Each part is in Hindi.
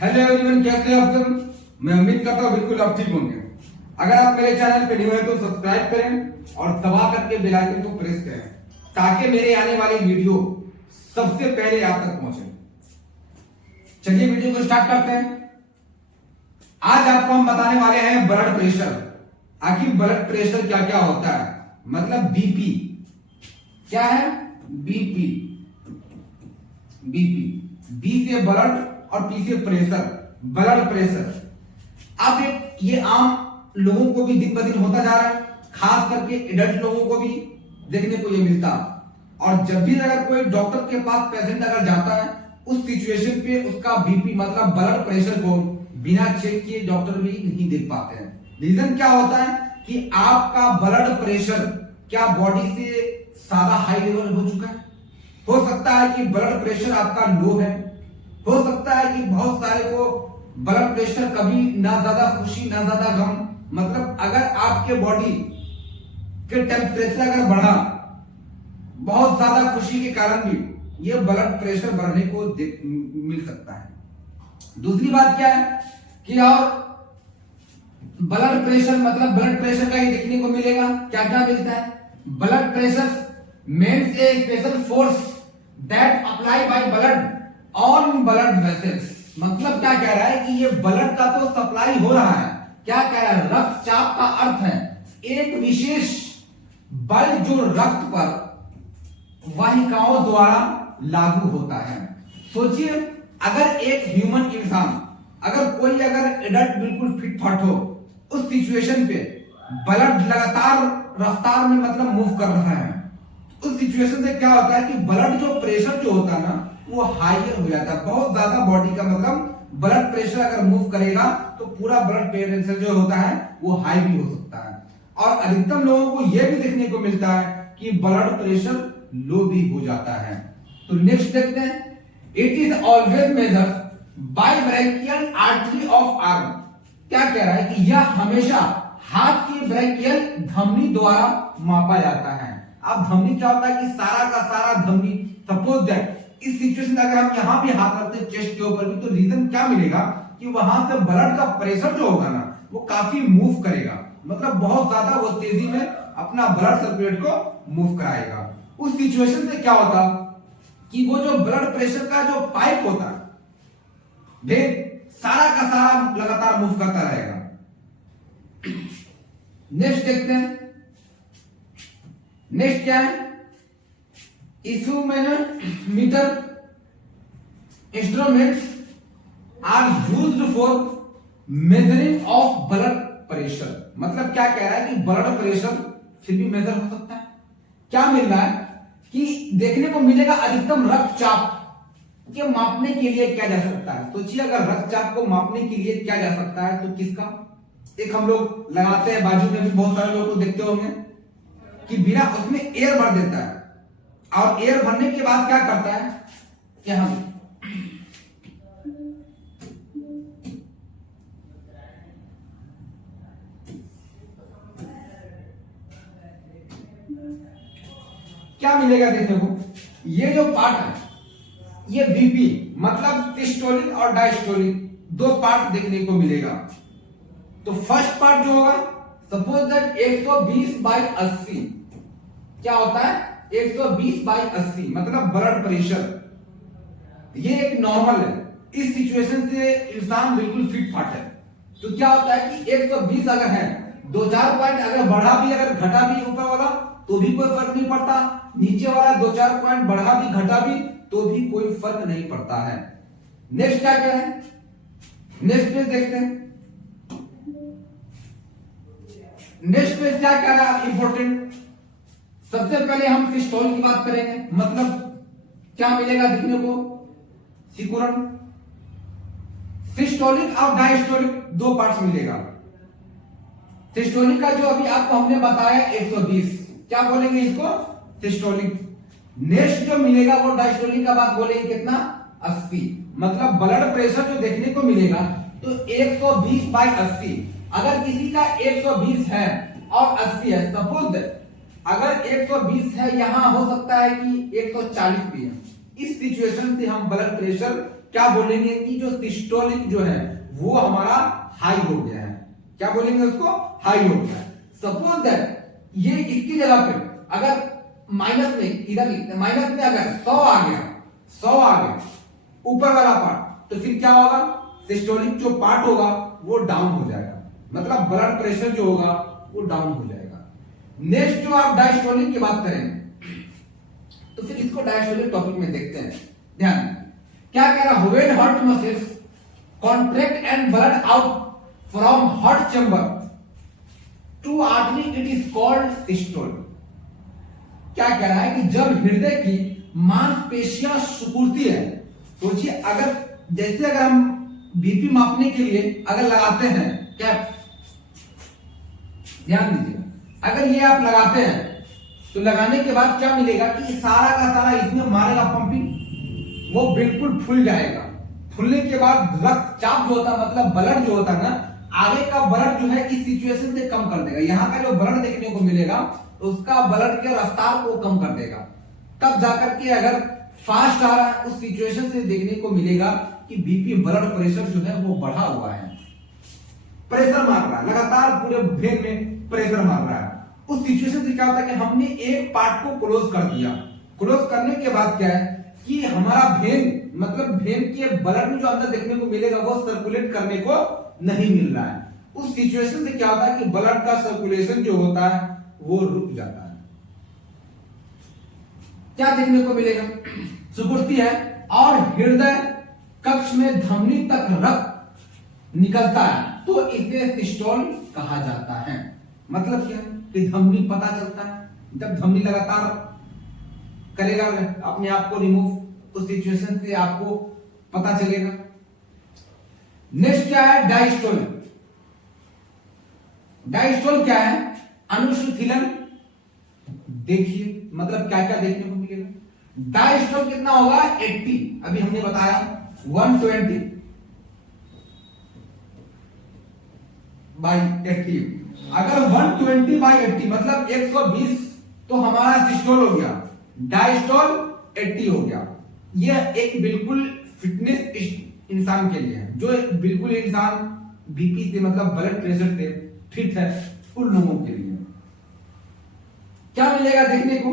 हेलो एवरीवन, कैसे हैं आप सब। मैं उम्मीद करता हूँ बिल्कुल आप ठीक होंगे। अगर आप मेरे चैनल पे न्यू हैं तो सब्सक्राइब करें और दबा करके बेल आइकन को प्रेस करें ताकि मेरे आने वाली वीडियो सबसे पहले आप तक पहुंचे। चलिए वीडियो को स्टार्ट करते हैं। आज आपको हम बताने वाले हैं ब्लड प्रेशर। आखिर ब्लड प्रेशर क्या क्या होता है, मतलब बीपी क्या है। बीपी, बीपी, बी से ब्लड और पी से प्रेशर, ब्लड प्रेशर। अब ये आम लोगों को भी दिन ब दिन होता जा रहा है, खास करके एडल्ट लोगों को भी देखने को ये मिलता। और जब भी अगर कोई डॉक्टर के पास पेशेंट अगर जाता है, उस सिचुएशन पे उसका बीपी मतलब ब्लड प्रेशर को बिना चेक किए डॉक्टर भी नहीं देख पाते हैं। रीजन क्या होता है कि आपका ब्लड प्रेशर क्या बॉडी से ज्यादा हाई लेवल हो चुका है। हो सकता है कि ब्लड प्रेशर आपका लो है, हो सकता है कि बहुत सारे को ब्लड प्रेशर कभी ना ज्यादा खुशी ना ज्यादा गम, मतलब अगर आपके बॉडी के टेम्परेचर अगर बढ़ा बहुत ज्यादा खुशी के कारण भी ये ब्लड प्रेशर बढ़ने को मिल सकता है। दूसरी बात क्या है कि और ब्लड प्रेशर मतलब ब्लड प्रेशर का ही देखने को मिलेगा। क्या क्या मिलता है, blood pressure means a special force that apply by blood on blood vessels. मतलब क्या कह रहा है कि ये ब्लड का तो सप्लाई हो रहा है, क्या कह रहा है, रक्तचाप का अर्थ है एक विशेष बल जो रक्त पर वाहिकाओं द्वारा लागू होता है। सोचिए अगर एक ह्यूमन इंसान, अगर कोई अगर एडल्ट बिल्कुल फिट फाट हो, उस सिचुएशन पे ब्लड लगातार रफ्तार में मतलब मूव कर रहा है, उस सिचुएशन से क्या होता है कि ब्लड जो प्रेशर जो होता है ना वो हाइयर हो जाता है। बहुत ज्यादा बॉडी का मतलब ब्लड प्रेशर अगर मूव करेगा तो पूरा ब्लड प्रेशर जो होता है वो हाई भी हो सकता है। और अधिकतम लोगों को यह भी देखने को मिलता है कि ब्लड प्रेशर लो भी हो जाता है। तो नेक्स्ट देखते हैं, it is always measured by brachial artery of arm. क्या कह रहा है कि यह हमेशा हाथ की ब्रैकियल धमनी द्वारा मापा जाता है। अब धमनी क्या होता है कि सारा का सारा धमनी, सपोज दैट इस सिचुएशन में अगर हम यहां भी हाथ रखते हैं चेस्ट के ऊपर भी, तो रीजन क्या मिलेगा कि वहां से ब्लड का प्रेशर जो होगा ना वो काफी मूव करेगा, मतलब बहुत ज्यादा वो तेजी में अपना ब्लड सर्कुलेट को मूव कराएगा। उस सिचुएशन से क्या होता कि वो जो ब्लड प्रेशर का जो पाइप होता है वेन सारा का सारा लगातार मूव करता रहेगा। नेक्स्ट देखते हैं, नेक्स्ट क्या है, instrument instruments are used for measuring of blood pressure. मतलब क्या कह रहा है कि ब्लड प्रेशर फिर भी मेजर हो सकता है। क्या मिल रहा है कि देखने को मिलेगा अधिकतम रक्तचाप के मापने के लिए क्या जा सकता है। सोचिए अगर रक्तचाप को मापने के लिए क्या जा सकता है तो किसका, एक हम लोग लगाते हैं, बाजू में भी बहुत सारे लोग को देखते होंगे कि बिना उसमें एयर भर देता है और एयर भरने के बाद क्या करता है कि हम क्या मिलेगा देखने को, ये जो पार्ट है ये बीपी मतलब सिस्टोलिक और डायस्टोलिक दो पार्ट देखने को मिलेगा। तो फर्स्ट पार्ट जो होगा, सपोज दैट 120/80 क्या होता है, 120/80 मतलब ब्लड प्रेशर ये एक नॉर्मल है। इस सिचुएशन से इंसान बिल्कुल फिट फाट है। तो क्या होता है कि 120 अगर है, 2-4 पॉइंट अगर बढ़ा भी अगर घटा भी ऊपर वाला तो भी कोई फर्क नहीं पड़ता, नीचे वाला 2-4 पॉइंट बढ़ा भी घटा भी तो भी कोई फर्क नहीं पड़ता है। नेक्स्ट क्या क्या है, नेक्स्ट पेज देखते हैं। नेक्स्ट पेज क्या कह रहा है इंपॉर्टेंट, सबसे पहले हम सिस्टोल की बात करेंगे। मतलब क्या मिलेगा देखने को, सिकुड़न, सिस्टोलिक और डायस्टोलिक दो पार्ट्स मिलेगा। सिस्टोलिक का जो अभी आपको हमने बताया 120, क्या बोलेंगे इसको, सिस्टोलिक। नेक्स्ट जो मिलेगा वो डायस्टोलिक का बात बोलेंगे कितना, 80। मतलब ब्लड प्रेशर जो देखने को मिलेगा तो 120/80। अगर किसी का 120 है और 80 है, सपोज अगर 120 है, यहां हो सकता है कि 140 भी है, इस सिचुएशन से हम ब्लड प्रेशर क्या बोलेंगे कि जो सिस्टोलिक जो है वो हमारा हाई हो गया है। क्या बोलेंगे उसको? हाई हो गया है। सपोज दैट ये इसकी जगह पे अगर माइनस में, इधर माइनस में अगर 100 आ गया ऊपर वाला पार्ट, तो फिर क्या होगा? सिस्टोलिक जो पार्ट होगा वो डाउन हो जाएगा, मतलब ब्लड प्रेशर जो होगा वो डाउन हो जाएगा। नेक्स्ट जो आप डायस्टोलिक की बात करें तो फिर इसको डायस्टोलिक टॉपिक में देखते हैं। ध्यान क्या कह रहा? When heart muscles contract and blood out from heart chamber to artery it is called systole. क्या कह रहा है कि जब हृदय की मांसपेशियां सिकुड़ती है, सोचिए अगर जैसे अगर हम बीपी मापने के लिए अगर लगाते हैं कैप, ध्यान दीजिए, अगर ये आप लगाते हैं तो लगाने के बाद क्या मिलेगा कि सारा का सारा इसमें मारेगा पंपिंग, वो बिल्कुल फूल जाएगा। फूलने के बाद रक्तचाप जो होता है, मतलब ब्लड जो होता है ना, आगे का ब्लड जो है इस सिचुएशन से कम कर देगा। यहाँ का जो ब्लड देखने को मिलेगा उसका ब्लड के रफ्तार को कम कर देगा। तब जाकर के अगर फास्ट आ रहा है उस सिचुएशन से देखने को मिलेगा कि बीपी ब्लड प्रेशर जो है वो बढ़ा हुआ है, प्रेशर मार रहा है, लगातार पूरे वेन में प्रेशर मार रहा है। उस सिचुएशन से क्या होता है कि हमने एक पार्ट को क्लोज कर दिया। क्लोज करने के बाद क्या है कि हमारा वेन, मतलब वेन के ब्लड में जो अंदर देखने को मिलेगा वो सर्कुलेट करने को नहीं मिल रहा है। उस सिचुएशन से क्या होता है कि ब्लड का सर्कुलेशन जो होता है वो रुक जाता है। क्या देखने को मिलेगा? सिकुड़ती है और हृदय कक्ष में धमनी तक रक्त निकलता है, तो इसे सिस्टोल कहा जाता है। मतलब क्या कि धमनी पता चलता है, जब धमनी लगातार करेगा अपने आप को रिमूव, उस सिचुएशन से आपको पता चलेगा। नेक्स्ट क्या है? डायस्टोल। डायस्टोल क्या है? अनुशीलन। देखिए मतलब क्या क्या देखने को मिलेगा। डायस्टोल कितना होगा? 80। अभी हमने बताया 120 बाई 80। अगर 120 बाई 80 मतलब 120 तो हमारा सिस्टोल हो गया, डायस्टोल 80 हो गया। यह एक बिल्कुल फिटनेस इंसान के लिए है, जो बिल्कुल इंसान बीपी से मतलब ब्लड प्रेशर से फिट है, उन लोगों के लिए क्या मिलेगा देखने को?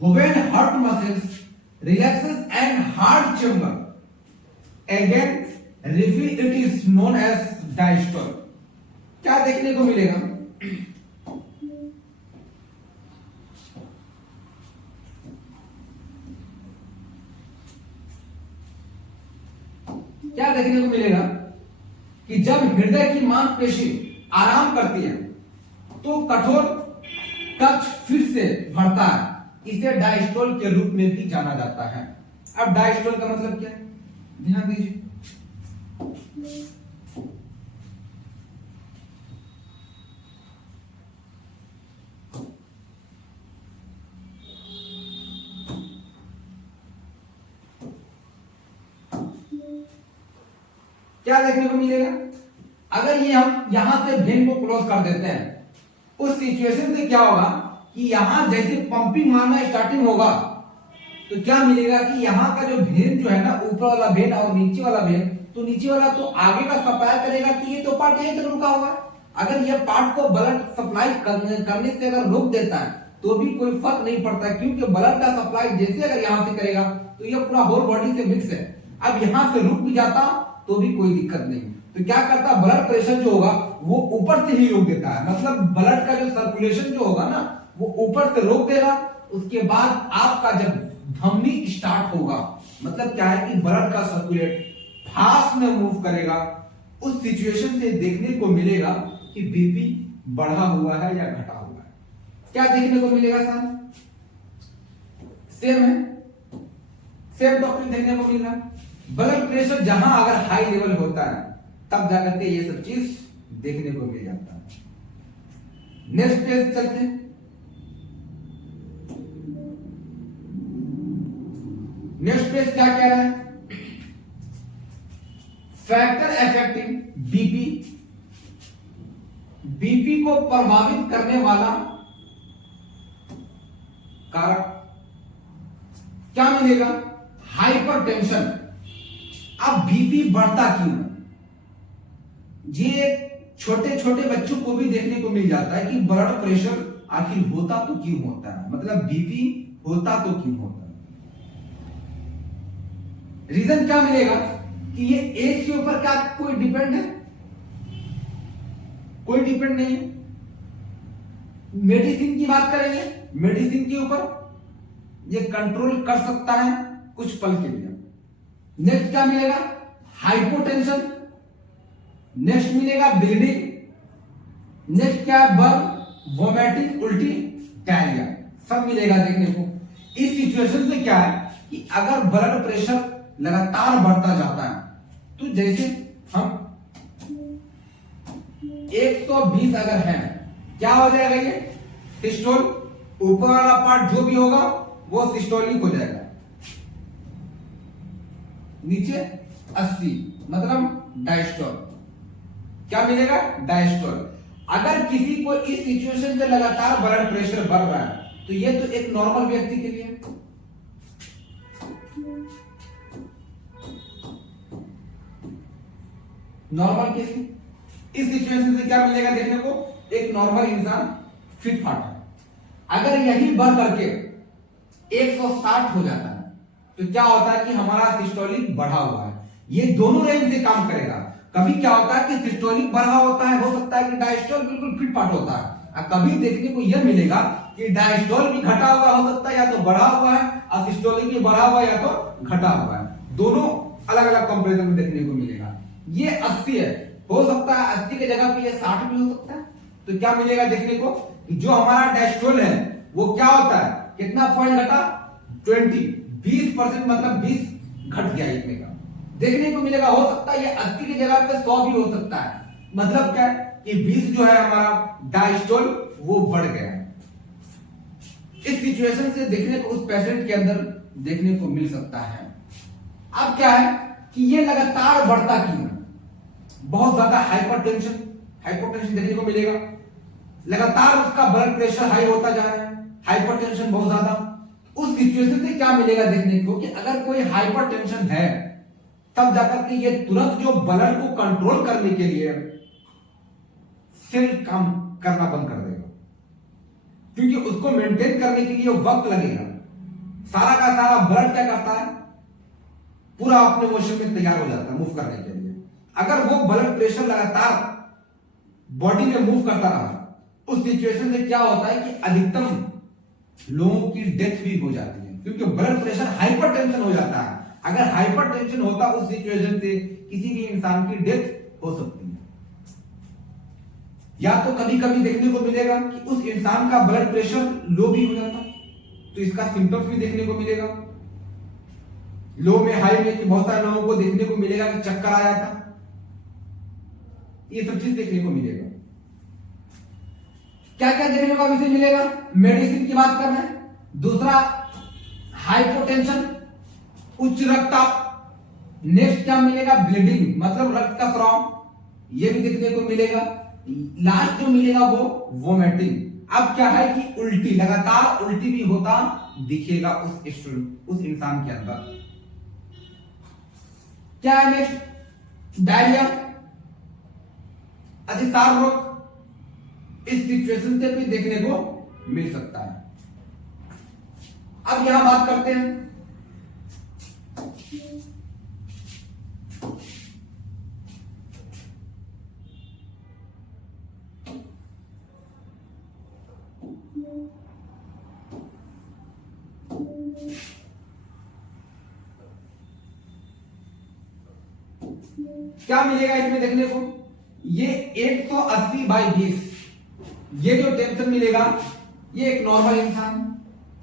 When heart muscles relaxes and heart chamber again refill it is known as diastole. क्या देखने को मिलेगा? क्या देखने को मिलेगा कि जब हृदय की मांसपेशी आराम करती है तो कठोर कक्ष फिर से बढ़ता है। इसे डायस्टोल के रूप में भी जाना जाता है। अब डायस्टोल का मतलब क्या है? ध्यान दीजिए। क्या देखने को मिलेगा? अगर ये हम यहां से वेन को क्लोज कर देते हैं, उस सिचुएशन से क्या होगा कि यहां जैसे पंपिंग मारना स्टार्टिंग होगा तो क्या मिलेगा कि यहां का जो वेन जो है ना, ऊपर वाला वेन और नीचे वाला वेन, तो नीचे वाला तो आगे का सप्लाई करेगा कि ये तो पार्ट यहीं तक रुका हुआ है। अगर ये पार्ट को ब्लड सप्लाई करने से अगर रोक देता है तो भी कोई फर्क नहीं पड़ता, क्योंकि ब्लड का सप्लाई जैसे अगर यहां से करेगा तो ये पूरा होल बॉडी से मिक्स है। अब यहां से रुक भी जाता तो भी कोई दिक्कत नहीं। तो क्या करता, ब्लड प्रेशर जो होगा वो ऊपर से ही रोक देता है, मतलब ब्लड का जो सर्कुलेशन जो होगा ना वो ऊपर से रोक देगा। उसके बाद आपका जब धमनी स्टार्ट होगा, मतलब क्या है कि ब्लड का सर्कुलेट फास्ट में मूव करेगा। उस सिचुएशन से देखने को मिलेगा कि बीपी बढ़ा हुआ है या घटा हुआ है। क्या देखने को मिलेगा सर? सेम है, सेम टॉपिक देखने को मिल रहा है। ब्लड प्रेशर जहां अगर हाई लेवल होता है तब जाकर के ये सब चीज देखने को मिल जाता है। नेक्स्ट पेज चलते हैं। नेक्स्ट पेज क्या कह रहा है? फैक्टर अफेक्टिंग बीपी, बीपी को प्रभावित करने वाला कारक क्या मिलेगा? हाइपरटेंशन। अब बीपी बढ़ता क्यों है? ये छोटे छोटे बच्चों को भी देखने को मिल जाता है कि ब्लड प्रेशर आखिर होता तो क्यों होता है, मतलब बीपी होता तो क्यों होता है। रीजन क्या मिलेगा कि ये एज के ऊपर क्या कोई डिपेंड है? कोई डिपेंड नहीं है। मेडिसिन की बात करेंगे, मेडिसिन के ऊपर ये कंट्रोल कर सकता है कुछ पल के लिए। नेक्स्ट क्या मिलेगा? हाइपोटेंशन, नेक्स्ट मिलेगा ब्लीडिंग, नेक्स्ट क्या है? बर्न, वोमिटिंग, उल्टी, डायरिया, सब मिलेगा देखने को। इस सिचुएशन से क्या है कि अगर ब्लड प्रेशर लगातार बढ़ता जाता है तो जैसे हम 120 अगर है, क्या हो जाएगा? ये सिस्टोल, ऊपर वाला पार्ट जो भी होगा वो सिस्टोलिक हो जाएगा। नीचे 80 मतलब डायस्टोल, क्या मिलेगा? डायस्टोल। अगर किसी को इस सिचुएशन से लगातार ब्लड प्रेशर बढ़ रहा है तो ये तो एक नॉर्मल व्यक्ति के लिए, नॉर्मल केस में इस सिचुएशन से क्या मिलेगा देखने को? एक नॉर्मल इंसान फिट फाट है। अगर यही बढ़ करके 160 हो जाता है तो क्या होता है कि हमारा सिस्टोलिक बढ़ा हुआ है। ये दोनों रेंज से काम करेगा। कभी क्या होता है कि सिस्टोलिक बढ़ा होता है, हो सकता है कि डायस्टोल बिल्कुल फिट फाट होता है। कभी देखने को यह मिलेगा कि डायस्टोल भी घटा हुआ हो सकता है, या तो बढ़ा हुआ है, और सिस्टोलिक भी बढ़ा हुआ है या तो घटा हुआ है। दोनों अलग अलग कंपैरिजन में देखने को मिलेगा। ये 80 है, हो सकता है 80 की जगह पे ये 60 भी हो सकता है। तो क्या मिलेगा देखने को कि जो हमारा डायस्टोल है वो क्या होता है, कितना पॉइंट घटा? 20%, मतलब 20 घट गया इतने का देखने को मिलेगा। हो सकता है ये 80 की जगह पे 100 भी हो सकता है। मतलब क्या है कि 20 जो है हमारा डायस्टोल वो बढ़ गया है। इस सिचुएशन से देखने को उस पेशेंट के अंदर देखने को मिल सकता है। अब क्या है कि ये लगातार बढ़ता क्यों है? बहुत ज्यादा हाइपरटेंशन देखने को मिलेगा। लगातार उसका ब्लड प्रेशर हाई होता जा रहा है, हाइपरटेंशन बहुत ज्यादा। उस सिचुएशन से क्या मिलेगा देखने को कि अगर कोई हाइपरटेंशन है तब जाकर के ये तुरंत जो ब्लड को कंट्रोल करने के लिए सेल काम करना बंद कर देगा, क्योंकि उसको मेंटेन करने के लिए वक्त लगेगा। सारा का सारा ब्लड क्या करता है, पूरा अपने मोशन में तैयार हो जाता है मूव करने के लिए। अगर वो ब्लड प्रेशर लगातार बॉडी में मूव करता रहा, उस सिचुएशन से क्या होता है कि अधिकतम लोगों की डेथ भी हो जाती है, क्योंकि ब्लड प्रेशर हाइपरटेंशन हो जाता है। अगर हाइपरटेंशन होता उस सिचुएशन से किसी भी इंसान की डेथ हो सकती है। या तो कभी कभी देखने को मिलेगा कि उस इंसान का ब्लड प्रेशर लो भी हो जाता, तो इसका सिम्टम्स भी देखने को मिलेगा। लो में हाई में कि बहुत सारे लोगों को देखने को मिलेगा कि चक्कर आ जाता, ये सब चीज देखने को मिलेगा। क्या क्या देखने को अभी से मिलेगा? मेडिसिन की बात कर रहे हैं। दूसरा हाइपोटेंशन, उच्च रक्तचाप। नेक्स्ट क्या मिलेगा? ब्लीडिंग, मतलब रक्त का स्राव, ये भी देखने को मिलेगा। लास्ट जो मिलेगा वो वोमिटिंग। अब क्या है कि उल्टी, लगातार उल्टी भी होता दिखेगा उस इंसान के अंदर। क्या है नेक्स्ट? डायरिया, अतिसार रोग। इस सिचुएशन से भी देखने को मिल सकता है। अब यहां बात करते हैं क्या मिलेगा इसमें देखने को। ये 180/20, ये जो टेंशन मिलेगा, ये एक नॉर्मल इंसान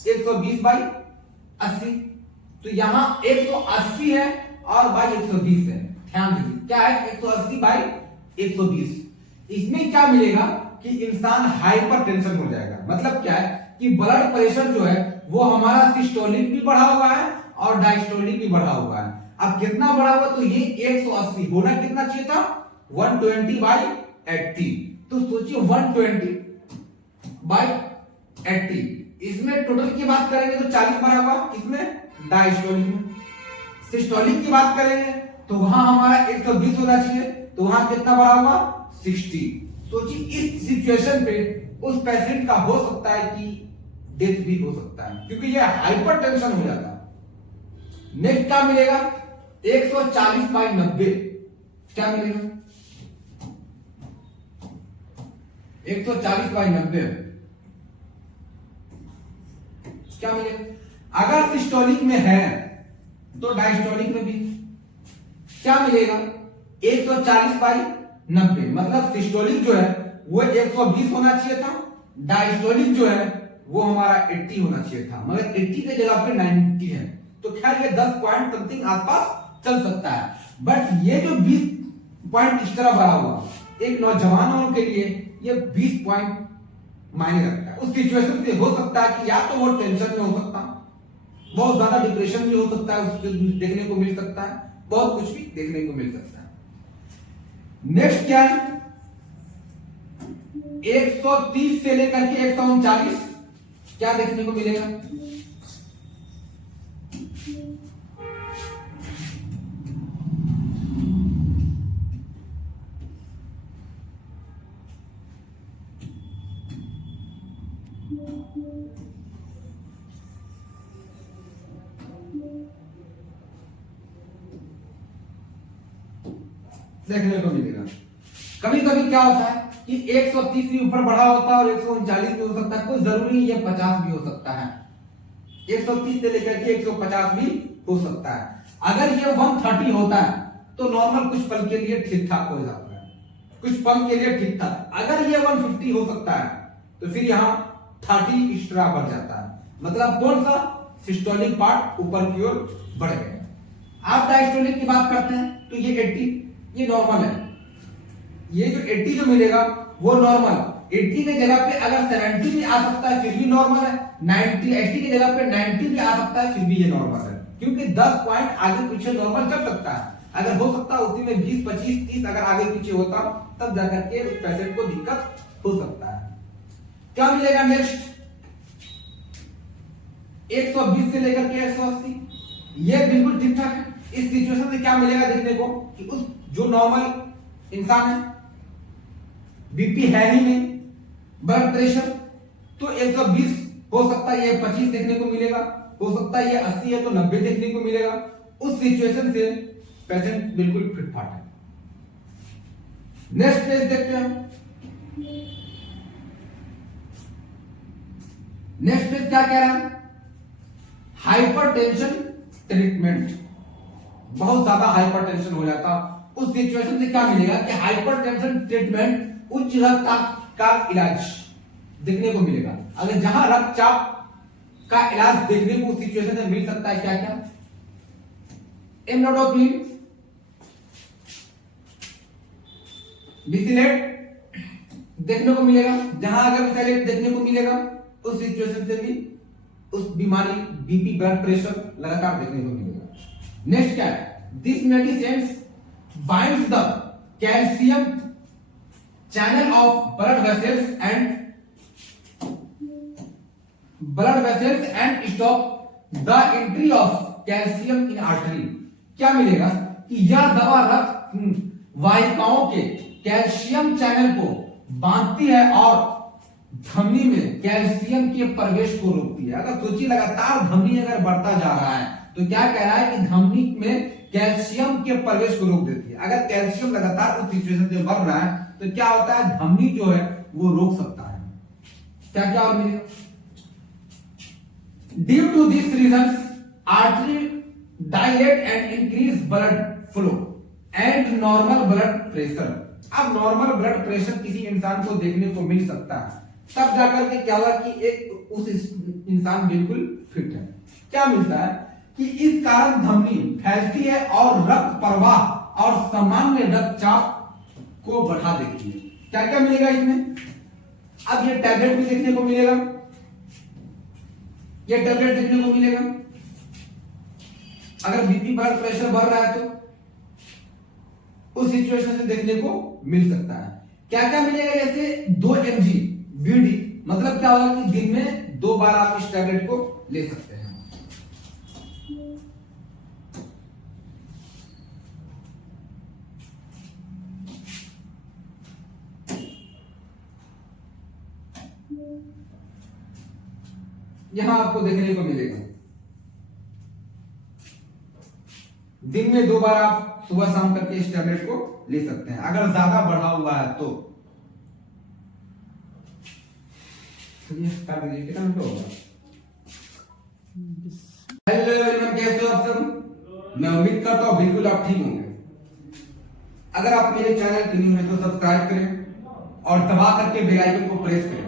120/80, तो यहां 180 है और बाई 120 है। ध्यान दीजिए क्या है, 180/120। इसमें क्या मिलेगा कि इंसान हाइपर टेंशन हो जाएगा। मतलब क्या है कि ब्लड प्रेशर जो है वो हमारा सिस्टोलिक भी बढ़ा हुआ है और डायस्टोलिक भी बढ़ा हुआ है। अब कितना बढ़ा हुआ, तो ये 180 होना कितना चाहिए था, 120/80। तो सोचिए 120/80, इसमें टोटल की बात करेंगे तो 40 बढ़ा हुआ, इसमें डायस्टोलिक में। सिस्टोलिक की बात करेंगे तो वहां हमारा 120 होना चाहिए, तो वहां कितना बढ़ा हुआ 60। सोचिए इस सिचुएशन पे उस पेशेंट का हो सकता है कि डेथ भी हो सकता है, क्योंकि ये हाइपरटेंशन हो जाता है। नेक्स्ट क्या मिलेगा 140/90 क्या मिलेगा 140/90 क्या मिलेगा। अगर सिस्टोलिक में है तो डायस्टोलिक में भी क्या मिलेगा 140/90, मतलब सिस्टोलिक जो है वो 120 होना चाहिए था, डायस्टोलिक जो है वो हमारा 80 होना चाहिए था, मगर 80 के जगह पे 90 है। तो खैर ये 10 पॉइंट समथिंग आसपास चल सकता है, बट ये जो 20 पॉइंट इस तरह बढ़ा हुआ एक नौजवानों के लिए ये 20 पॉइंट मायने रखता है। उस सिचुएशन से हो सकता है कि या तो वो टेंशन में हो सकता है, बहुत ज्यादा डिप्रेशन भी हो सकता है, उसको देखने को मिल सकता है, बहुत कुछ भी देखने को मिल सकता है। नेक्स्ट क्या है 130 से लेकर के 139 क्या देखने को मिलेगा। देखने को मिलेगा कभी कभी क्या होता है कि 130 भी ऊपर बढ़ा होता है और 139 भी हो सकता है, कोई जरूरी ये 50 भी हो सकता है, 130 से लेकर के 150 भी हो सकता है। अगर ये 130 होता है तो नॉर्मल कुछ पल के लिए ठीक ठाक हो जाता है, कुछ पल के लिए ठीक ठाक। अगर ये 150 हो सकता है तो फिर यहाँ 30 एक्स्ट्रा बढ़ जाता है, मतलब कौन सा सिस्टोलिक पार्ट ऊपर की ओर बढ़ गया। आप डायस्टोलिक की बात करते हैं तो ये 80 ये नॉर्मल है, ये जो 80 जो मिलेगा वो नॉर्मल, 80 के जगह पे अगर 70 भी आ सकता है फिर भी नॉर्मल है, 90 80 की जगह पे 90 भी आ सकता है फिर भी ये नॉर्मल है, क्योंकि 10 पॉइंट आगे पीछे नॉर्मल चल सकता है। अगर हो सकता है उसी में 20 25 30 अगर आगे पीछे होता तब जाकर के उस पेशेंट को दिक्कत हो सकता है। क्या मिलेगा नेक्स्ट 120 से लेकर के 180 ये बिल्कुल ठीक ठाक है। इस सिचुएशन में क्या मिलेगा देखने को कि उस जो नॉर्मल इंसान है बीपी है ही नहीं, ब्लड प्रेशर तो 120 हो सकता है, ये 25 देखने को मिलेगा, हो सकता है ये 80 है तो 90 देखने को मिलेगा। उस सिचुएशन से पेशेंट बिल्कुल फिट फाट है। नेक्स्ट पेज देखते हैं। नेक्स्ट पेज क्या कह रहा है हाइपरटेंशन ट्रीटमेंट, बहुत ज्यादा हाइपरटेंशन हो जाता उस सिचुएशन से क्या मिलेगा कि हाइपरटेंशन ट्रीटमेंट उच्च रक्तचाप का इलाज देखने को मिलेगा। अगर जहां रक्तचाप का इलाज देखने को उस सिचुएशन में मिल सकता है क्या क्या एमनोडोपिन बिसिलेट देखने को मिलेगा, जहां अगर बिसिलेट देखने को मिलेगा उस सिचुएशन से भी उस बीमारी बीपी ब्लड प्रेशर लगातार देखने को मिलेगा। नेक्स्ट क्या है this medicine binds the calcium channel of blood vessels and stop the entry of calcium in artery। क्या मिलेगा कि यह दवा रक्त वाहिकाओं के कैल्शियम चैनल को बांधती है और धमनी में कैल्शियम के प्रवेश को रोकती है। अगर सोचिए लगातार धमनी अगर बढ़ता जा रहा है तो क्या कह रहा है कि धमनी में कैल्शियम के प्रवेश को रोक देती है। अगर कैल्शियम लगातार उस सिचुएशन से बढ़ रहा है तो क्या होता है धमनी जो है वो रोक सकता है। क्या क्या और मिलेगा due to this reason artery dilate and increase blood flow and normal blood pressure. अब नॉर्मल ब्लड प्रेशर किसी इंसान को देखने को मिल सकता है, तब जाकर के क्या होगा कि एक उस इंसान बिल्कुल फिट है। क्या मिलता है कि इस कारण धमनी फैलती है और रक्त प्रवाह और सामान्य रक्तचाप को बढ़ा देती है। क्या क्या मिलेगा इसमें अब ये टैबलेट भी देखने को मिलेगा, ये टैबलेट देखने को मिलेगा। अगर बीपी ब्लड प्रेशर बढ़ रहा है तो उस सिचुएशन से देखने को मिल सकता है। क्या क्या मिलेगा जैसे 2 mg बीडी, मतलब क्या होगा कि दिन में 2 बार आप इस टैबलेट को ले सकते हैं। यहां आपको देखने को मिलेगा। दिन में 2 बार आप सुबह शाम करके इस टैबलेट को ले सकते हैं अगर ज्यादा बढ़ा हुआ है तो। ये कर दीजिए, कितना मिनट होगा? हेलो एवरीवन, कैसे हो आप सब? मैं उम्मीद करता हूं बिल्कुल आप ठीक होंगे। अगर आप मेरे चैनल पर न्यू हैं तो सब्सक्राइब करें और दबा करके बेल आइकन को प्रेस करें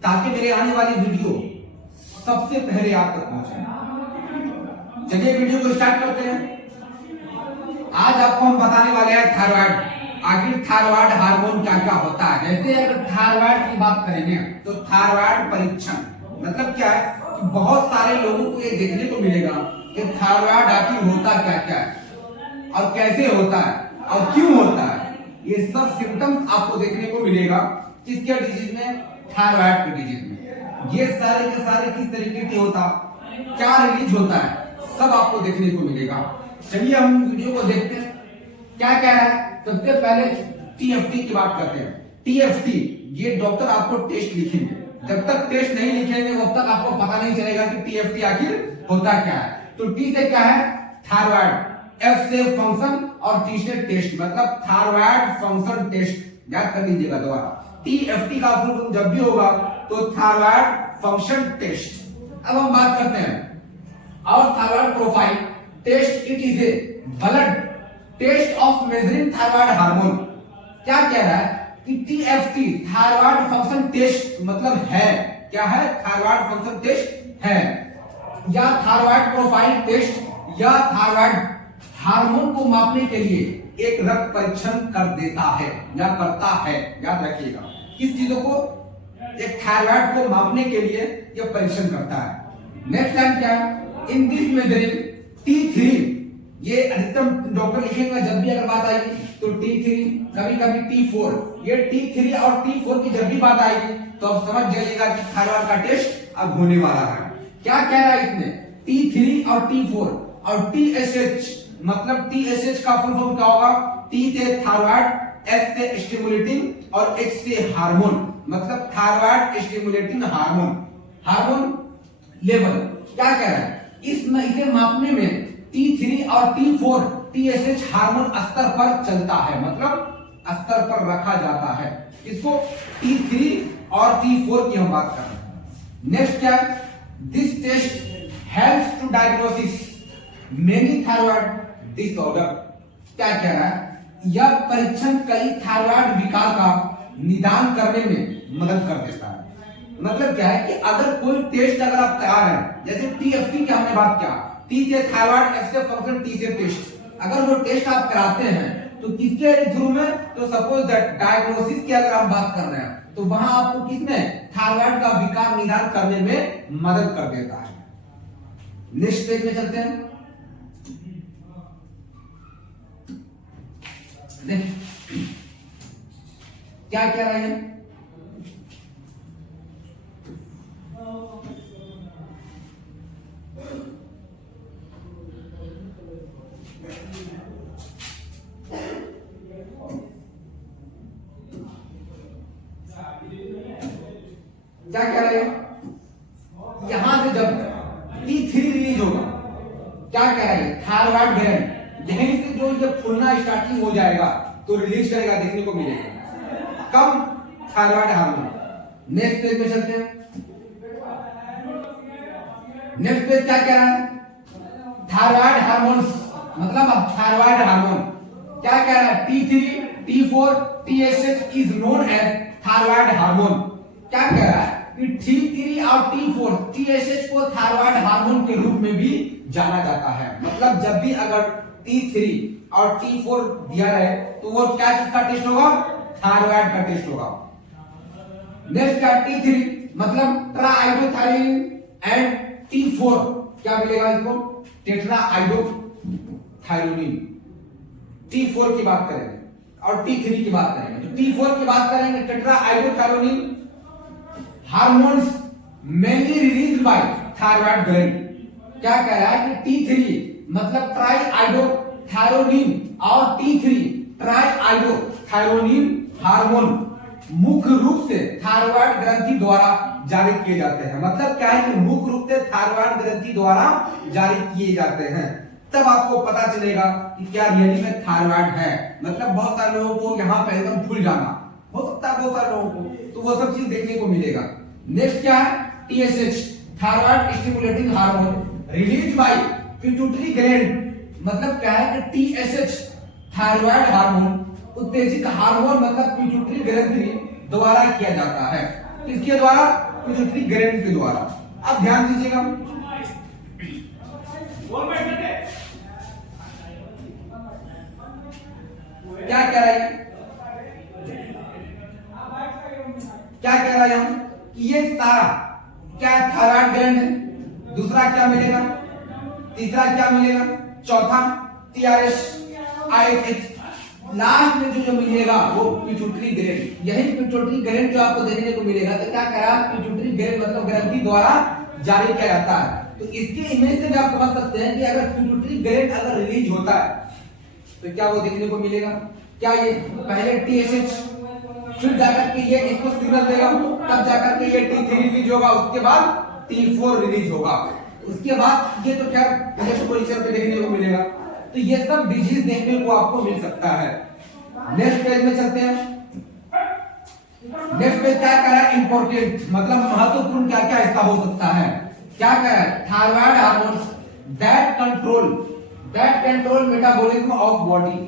ताकि मेरे आने वाली वीडियो सबसे पहले आप तक पहुंचे। चलिए वीडियो को स्टार्ट करते हैं। आज आपको हम बताने वाले हैं थायराइड। आखिर थायराइड हार्मोन क्या क्या होता है। जैसे अगर थायराइड की बात करेंगे तो थायराइड परीक्षण मतलब क्या है कि बहुत सारे लोगों को ये देखने को मिलेगा कि थायराइड आखिर होता क्या क्या है और कैसे होता है और क्यों होता है। ये सब सिम्टम्स आपको देखने को मिलेगा किसके डिजीज में? थायराइड के डिजीज में। ये सारे के सारे किस तरीके के होता, क्या रिलीज होता है, सब आपको देखने को मिलेगा। चलिए हम वीडियो को देखते हैं क्या कह रहा है। सबसे पहले टीएफटी की बात करते हैं। टीएफटी ये डॉक्टर आपको टेस्ट लिखेंगे। जब तक टेस्ट नहीं लिखेंगे तब तक आपको पता नहीं चलेगा कि टीएफटी आखिर होता क्या है। तो टी से क्या है? थायराइड, एफ से फंक्शन और टी से टेस्ट मतलब थायराइड फंक्शन टेस्ट। याद कर लीजिएगा दोबारा। टीएफटी का फुल फॉर्म जब भी होगा तो थायराइड फंक्शन टेस्ट। अब हम बात करते हैं और thyroid profile test. It is a blood test of measuring thyroid hormone. क्या कह रहा है कि टीएफटी थायराइड फंक्शन टेस्ट मतलब है क्या है? थायराइड फंक्शन टेस्ट है या थायराइड प्रोफाइल टेस्ट या थायराइड हार्मोन को मापने के लिए एक रक्त परीक्षण कर देता है या करता है। याद रखिएगा किस चीजों को? एक थायराइड को मापने के लिए यह परीक्षण करता है। नेक्स्ट टाइम क्या है? इन दिस मेजरिंग T3 ये अधिकतम डॉक्टर लिखेंगे जब भी अगर बात आएगी तो T3 कभी कभी T4। ये T3 और T4 की जब भी बात आएगी तो आप समझ जाइएगा कि थायराइड का टेस्ट अब होने वाला है। क्या कह रहा है इसमें? T3 और T4 और TSH मतलब TSH का फुल फॉर्म क्या होगा? T से थायराइड, S से स्टिमुलेटिंग और H से हार्मोन मतलब thyroid stimulating hormone. Hormone level क्या कह रहा है? इसे मापने में T3 और T4 TSH हार्मोन स्तर पर चलता है मतलब स्तर पर रखा जाता है। इसको T3 और T4 की हम बात कर रहे हैं। नेक्स्ट क्या? This test helps to diagnosis many thyroid disorder. क्या कह रहा है? यह परीक्षण कई थायराइड विकार का निदान करने में मदद कर देता है। मतलब क्या है कि अगर कोई टेस्ट अगर आप करा रहे हैं, जैसे टीएफटी की हमने बात किया, टी से थायराइड, एफ से फंक्शन, टी से टेस्ट। अगर वो टेस्ट आप कराते हैं तो किसके थ्रू में? तो सपोज दैट डायग्नोसिस की अगर हम बात कर रहे हैं तो वहां आपको किसमें? थायराइड का विकार निदान करने में मदद कर देता है। नेक्स्ट पेज में चलते हैं। क्या कह रहे हैं? क्या कह रहे हो? यहां से जब T3 रिलीज होगा, क्या कह रहे हैं? थायराइड ग्लैंड यहीं से जो ये फूलना स्टार्टिंग हो जाएगा तो रिलीज करेगा, देखने को मिलेगा। कब? Thyroid hormone. नेक्स्ट पेज में चलते हैं। नेक्स्ट पेज क्या कह रहा है? थायराइड हार्मोन्स मतलब अब थायराइड हार्मोन क्या कह रहा है? T3, T4, TSH is known as thyroid hormone. क्या कह रहा है कि T3 और T4 TSH को थायराइड हार्मोन के रूप में भी जाना जाता है। मतलब जब भी अगर T3 और T4 दिया रहे तो वो क्या चीज का टेस्ट होगा? थायराइड का टेस्ट होगा। नेक्स्ट क्या? T3 मतलब ट्राइआइडोथायरोनिन एंड T4 क्या मिलेगा इसको? टेट्राआइडोथायरोनिन। T4 की बात करेंगे और T3 की बात करेंगे। तो T4 की बात करेंगे tetraiodothyronine hormones mainly released by thyroid gland. क्या कह रहा है कि T3 मतलब ट्राइआइडोथायरोनिन और T3 ट्राइआइडोथायरोनिन हार्मोन मुख्य रूप से थायराइड ग्रंथि द्वारा जारी किए जाते हैं। मतलब क्या है कि मुख्य रूप से थायराइड ग्रंथि द्वारा जारी किए जाते हैं। तब आपको पता चलेगा कि क्या रियली में थायराइड है। मतलब बहुत सारे लोगों को यहाँ पे एकदम भूल जाना हो सकता है, बहुत सारे लोगों को, तो वो सब चीज देखने को मिलेगा। नेक्स्ट क्या है, TSH thyroid stimulating hormone release by pituitary gland. मतलब क्या है कि TSH थायराइड हार्मोन उत्तेजित हार्मोन मतलब पिट्यूटरी ग्रंथि द्वारा किया जाता है। किसके द्वारा? पिट्यूटरी ग्लैंड के द्वारा। अब ध्यान दीजिएगा, क्या कह रहा है, क्या कह रहा है हम, ये सारा क्या थायराइड ग्लैंड है। दूसरा क्या मिलेगा, तीसरा क्या मिलेगा, चौथा TRH IH, लास्ट में जो मिलेगा वो पिट्यूटरी ग्लैंड। यही पिट्यूटरी ग्लैंड जो आपको देखने को मिलेगा। तो क्या करा, पिट्यूटरी ग्लैंड मतलब ग्रंथि द्वारा जारी किया जाता है। तो इसके इमेज से भी आप समझ सकते हैं कि अगर पिट्यूटरी ग्लैंड अगर रिलीज होता है तो क्या वो देखने को मिलेगा। क्या ये पहले TSH, फिर जाकर के ये इसको सिग्नल देगा, तब जाकर के ये T3 रिलीज होगा, उसके बाद T4 रिलीज होगा, उसके बाद ये तो खैर नेक्स्ट पोजीशन पे देखने को मिलेगा। तो ये सब डिजीज देखने को आपको मिल सकता है। नेक्स्ट पेज में चलते हैं। नेक्स्ट पेज क्या कह रहा है, इंपॉर्टेंट मतलब महत्वपूर्ण क्या क्या इसका हो सकता है। क्या कह रहा है, thyroid hormones that control metabolism of body.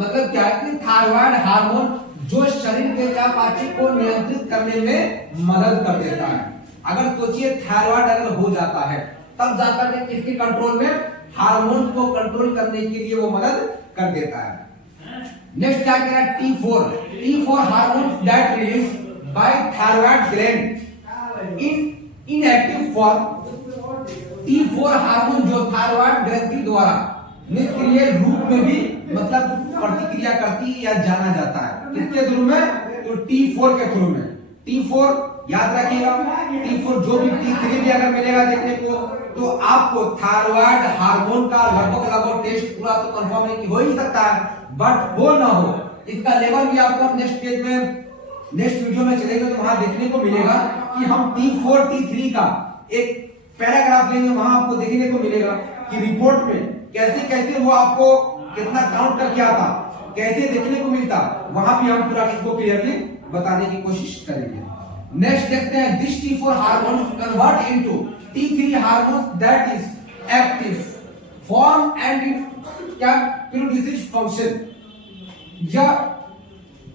मतलब क्या है कि थायराइड हार्मोन जो शरीर के चयापचय को नियंत्रित करने में मदद कर देता है। अगर सोचिए थायराइड अगर हो जाता है तब जाकर के किसके कंट्रोल में, हार्मोन को कंट्रोल करने के लिए वो मदद कर देता है। नेक्स्ट क्या कह रहा है, T4 hormone that release by thyroid gland in active form. T4 hormone जो थायराइड ग्रंथि द्वारा निष्क्रिय रूप में भी मतलब प्रतिक्रिया करती है या जाना जाता है। किसके थ्रू में, तो T4 के थ्रू में। T4 याद रखिएगा, T4 जो भी T3 भी अगर मिलेगा देखने को तो आपको थायराइड हार्मोन का लगभग टेस्ट पूरा तो कंफर्म है कि हो ही सकता है, बट हो ना हो इसका लेवल भी आपको नेक्स्ट पेज में नेक्स्ट वीडियो में चलेगा तो वहां देखने को मिलेगा कि हम T4 T3 का एक पैराग्राफ लेंगे, वहां आपको देखने को मिलेगा कि रिपोर्ट में कैसे कैसे वो आपको कितना काउंट करके आता, कैसे देखने को मिलता, वहां भी हम पूरा इसको क्लियरली बताने की कोशिश करेंगे। नेक्स्ट देखते हैं, this T4 hormone convert into T3 hormone that is active form and it क्या प्रोड्यूसेस फंक्शन। या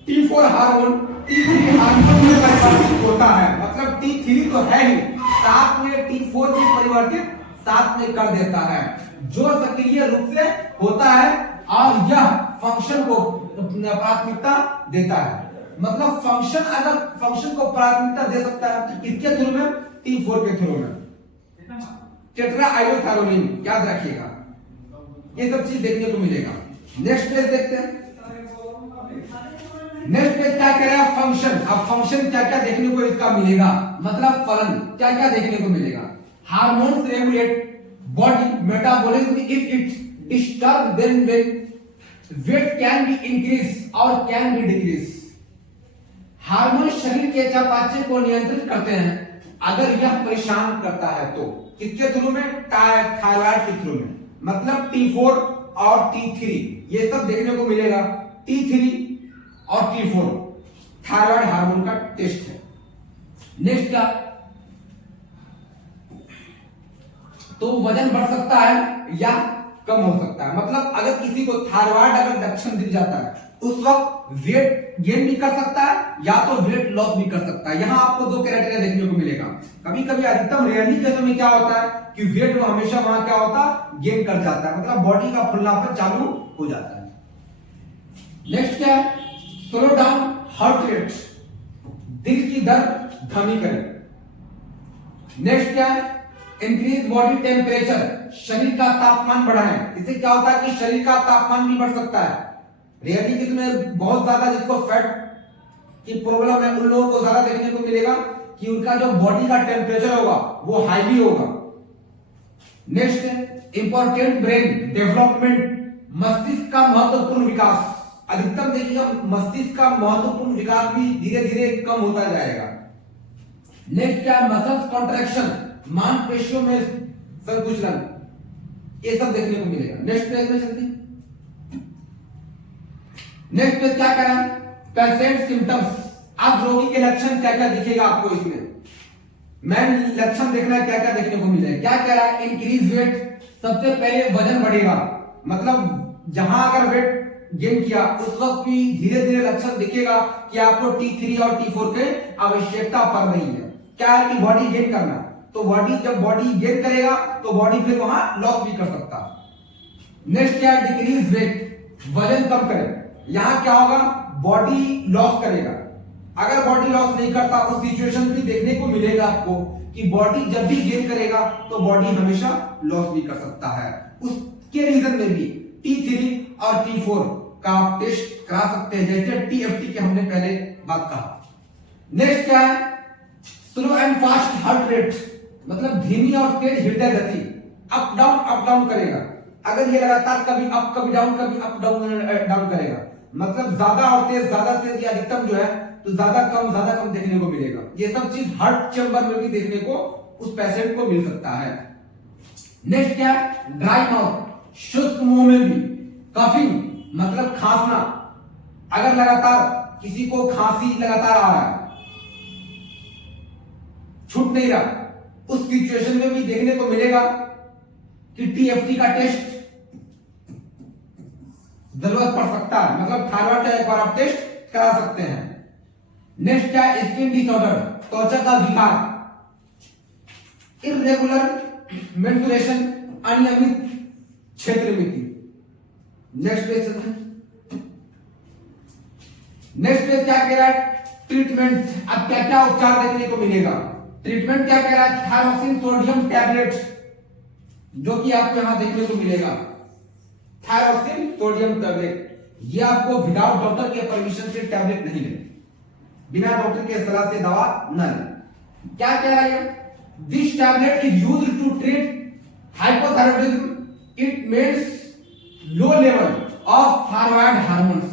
T4 हार्मोन T3 हार्मोन में परिवर्तित होता है। मतलब T3 तो है ही, साथ में T4 भी परिवर्तित साथ में कर देता है, जो सक्रिय रूप से होता है और यह फंक्शन को प्राथमिकता देता है। मतलब फंक्शन को प्राथमिकता दे सकता है किसके थ्रू में, T4 के थ्रू में। टेट्राआइडोथैरोनिन याद रखिएगा, ये सब चीज देखने को मिलेगा। नेक्स्ट पेज देखते हैं। नेक्स्ट पेज क्या कह रहा है, फंक्शन। अब फंक्शन क्या क्या देखने को इसका मिलेगा, मतलब फलन क्या क्या देखने को मिलेगा। Hormones regulate body metabolism if it disturb then weight can be increase और कैन बी डिक्रीज। हार्मोन शरीर के चयापचय को नियंत्रित करते हैं अगर यह परेशान करता है तो। किसके थ्रू में, थायराइड के थ्रू में। मतलब T4 और T3 ये सब देखने को मिलेगा। T3 और T4 थायराइड हार्मोन का टेस्ट है। नेक्स्ट का तो वजन बढ़ सकता है या कम हो सकता है। मतलब अगर किसी को थायराइड अगर लक्षण दिख जाता है उस वक्त वेट गेन भी कर सकता है या तो वेट लॉस भी कर सकता है। यहां आपको दो क्राइटेरिया देखने को मिलेगा। कभी कभी अधिकतम रेयरली केस में क्या होता है कि वेट में हमेशा वहां क्या होता है, गेन कर जाता है, मतलब बॉडी का फुलनापन चालू हो जाता है। नेक्स्ट क्या है, स्लो डाउन हार्ट रेट, दिल की दर धीमी करे। नेक्स्ट क्या है, इंक्रीज बॉडी टेम्परेचर, शरीर का तापमान बढ़ाएं। इससे क्या होता है कि शरीर का तापमान भी बढ़ सकता है। रियलिटी किसमें बहुत ज्यादा जिसको फैट की प्रॉब्लम है उन लोगों को ज्यादा देखने को मिलेगा कि उनका जो बॉडी का टेम्परेचर होगा वो हाईली होगा। नेक्स्ट इंपॉर्टेंट ब्रेन डेवलपमेंट, मस्तिष्क का महत्वपूर्ण विकास। अधिकतम देखिएगा मस्तिष्क का महत्वपूर्ण विकास भी धीरे धीरे कम होता जाएगा। नेक्स्ट क्या, मसल्स कॉन्ट्रैक्शन, मांसपेशियों में संकुचन, ये सब देखने को मिलेगा। नेक्स्ट पेज में चलते हैं। नेक्स्ट पेज क्या कह रहा है, पेशेंट सिम्टम्स। अब रोगी के लक्षण क्या क्या दिखेगा आपको इसमें, मैन लक्षण देखना है क्या क्या देखने को मिलेगा। क्या कह रहा है, इंक्रीज वेट, सबसे पहले वजन बढ़ेगा, मतलब जहां अगर वेट गेन किया उस वक्त भी धीरे धीरे लक्षण दिखेगा कि आपको T3 और T4 के आवश्यकता पड़ रही है। क्या है कि बॉडी गेन करना, तो बॉडी जब बॉडी गेन करेगा तो बॉडी फिर वहां लॉस भी कर सकता है। नेक्स्ट क्या है, डिक्रीज वेट, वजन कम करे। यहां क्या होगा, बॉडी लॉस करेगा। अगर बॉडी लॉस नहीं करता उस सिचुएशन भी देखने को मिलेगा आपको कि बॉडी जब भी गेन करेगा तो बॉडी हमेशा लॉस भी कर सकता है। उसके रीजन में भी T3 और T4 का आप टेस्ट करा सकते हैं, जैसे TFT के हमने पहले बात कहा। नेक्स्ट क्या है, slow and fast heart rate, मतलब धीमी और तेज हृदय गति, अप डाउन करेगा। अगर ये लगातार कभी अप कभी डाउन कभी अप डाउन करेगा, मतलब ज्यादा और तेज ज्यादा तेज या अधिकतम जो है तो ज्यादा कम देखने को मिलेगा। ये सब चीज हार्ट चैम्बर में भी देखने को उस पेशेंट को मिल सकता है। नेक्स्ट क्या है, ड्राई माउथ, शुष्क मुंह में भी, कफिंग मतलब खांसना, अगर लगातार किसी को खांसी लगातार आ रहा है, छूट नहीं रहा, उस सिचुएशन में भी देखने को मिलेगा कि TFT का टेस्ट जरूरत पड़ सकता है, मतलब थायराइड का एक बार आप टेस्ट करा सकते हैं। नेक्स्ट क्या है, स्किन डिसऑर्डर, त्वचा का विकार, इरेगुलर मेंस्ट्रुएशन, अनियमित क्षेत्रमिति। नेक्स्ट पेज चलते हैं। नेक्स्ट पेज क्या कह रहा है, ट्रीटमेंट। अब क्या क्या उपचार देखने को मिलेगा, ट्रीटमेंट क्या कह रहा है, थायरोक्सिन सोडियम टैबलेट, जो कि आपको यहां देखने को मिलेगा, थायरोक्सिन सोडियम टैबलेट। ये आपको विदाउट डॉक्टर के परमिशन से टैबलेट नहीं लेना, बिना डॉक्टर के सलाह से दवा न लें। क्या कह रहा है, this tablet is used to treat hypothyroidism, it means low level of thyroid hormones.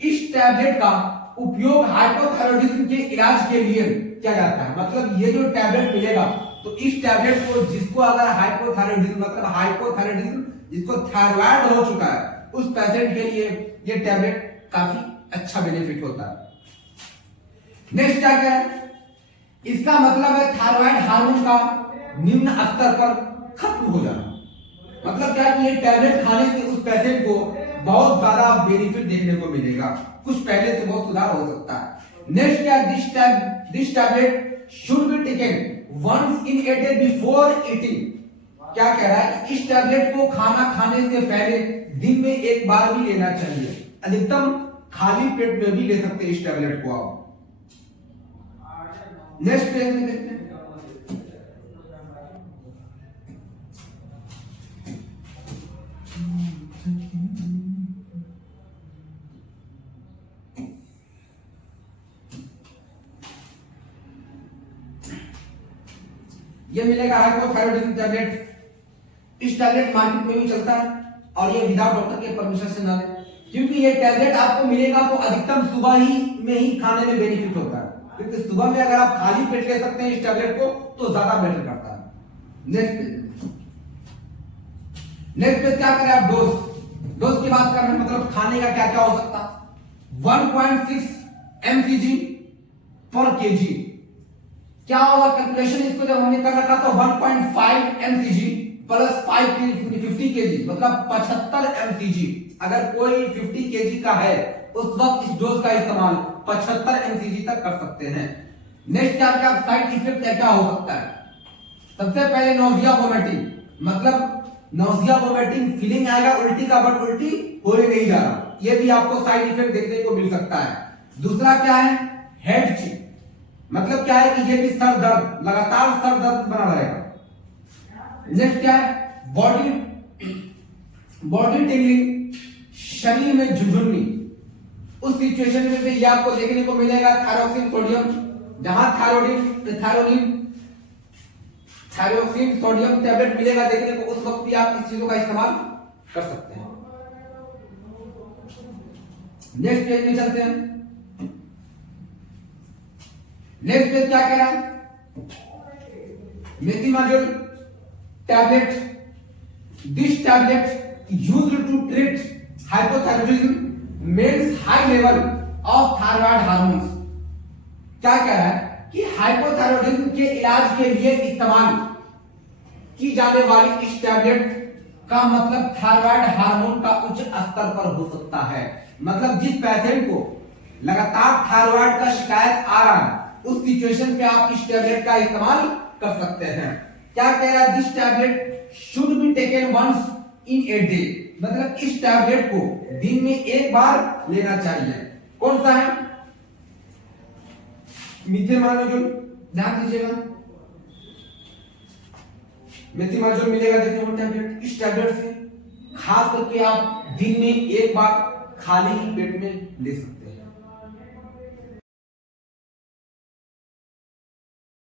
इस टैबलेट का उपयोग हाइपोथायरॉयडिज्म के इलाज के लिए किया जाता है। मतलब ये जो टैबलेट मिलेगा तो इस टैबलेट को जिसको अगर हाइपोथायरॉयडिज्म मतलब हाइपोथायरॉयडिज्म जिसको थायराइड हो चुका है उस पेशेंट के लिए ये टैबलेट काफी अच्छा बेनिफिट होता है। नेक्स्ट क्या कह रहा है, इसका मतलब है थायराइड हार्मोन का निम्न स्तर पर खत्म हो जाना। मतलब क्या कि ये टैबलेट खाने से उस पेशेंट को बहुत ज्यादा बेनिफिट देखने को मिलेगा, कुछ पहले से बहुत सुधार हो सकता है। नेक्स्ट क्या, this tablet should be taken once in a day before eating. क्या कह रहा है, इस टैबलेट को खाना खाने से पहले दिन में एक बार भी लेना चाहिए, अधिकतम खाली पेट में भी ले सकते हैं इस टैबलेट को आप। नेक्स्ट पेज में देखते हैं। ये मिलेगा हाइपोथायरॉयडिज्म टैबलेट। इस टैबलेट मार्केट में भी चलता है और ये विदाउट डॉक्टर के परमिशन से ना लें, क्योंकि ये टैबलेट आपको मिलेगा तो अधिकतम सुबह ही में ही खाने में बेनिफिट होता है, क्योंकि सुबह में अगर आप खाली पेट ले सकते हैं इस टैबलेट को तो ज्यादा बेटर करता है। नेक्स्ट पे क्या करें आप, डोज की बात कर रहे हैं, मतलब खाने का क्या क्या हो सकता है। 1.6 mcg पर kg। क्या होगा कैलकुलेशन, इसको जब हमने कर रखा तो 1.5 mcg प्लस 50 kg मतलब 75 mcg। अगर कोई 50 kg का है उस वक्त इस डोज का इस्तेमाल 75 mcg तक कर सकते हैं। नेक्स्ट क्या क्या साइड इफेक्ट क्या हो सकता है, सबसे पहले नोजिया वोमिटिंग, मतलब नोजिया वोमिटिंग फीलिंग आएगा उल्टी का, बट उल्टी हो ही नहीं जा रहा, ये भी आपको साइड इफेक्ट देखने को मिल सकता है। दूसरा क्या है, हेड चिक, मतलब क्या है कि ये भी सर दर्द, लगातार सर दर्द बना रहेगा। नेक्स्ट क्या है, बॉडी टिंगलिंग, शरीर में झुंझुन्नी, उस सिचुएशन में से ये आपको देखने को मिलेगा थायरोक्सिन सोडियम, जहां थायरोक्सिन सोडियम टैबलेट मिलेगा देखने को, उस वक्त भी आप इस चीजों का इस्तेमाल कर सकते हैं। नेक्स्ट पेज में चलते हैं। नेक्स्ट पेज क्या कह रहा है? Methimazole tablet, this tablet used to treat hypothyroidism means high level of thyroid hormones. क्या कह रहा है कि हाइपोथायरॉयडिज्म के इलाज के लिए इस्तेमाल की जाने वाली इस टैबलेट का मतलब थायराइड हार्मोन का उच्च स्तर पर हो सकता है। मतलब जिस पेशेंट को लगातार थायराइड का शिकायत आ रहा है, उस सिचुएशन पे आप इस टैबलेट का इस्तेमाल कर सकते हैं। क्या कह रहा है? This tablet should be taken once in a day, मतलब इस टैबलेट को दिन में एक बार लेना चाहिए। कौन सा है? मेथिमाजोल, ध्यान दीजिएगा, मेथिमाजोल मिलेगा, देखिए वो टैबलेट। इस टैबलेट से खास करके आप दिन में एक बार खाली पेट में ले सकते हैं।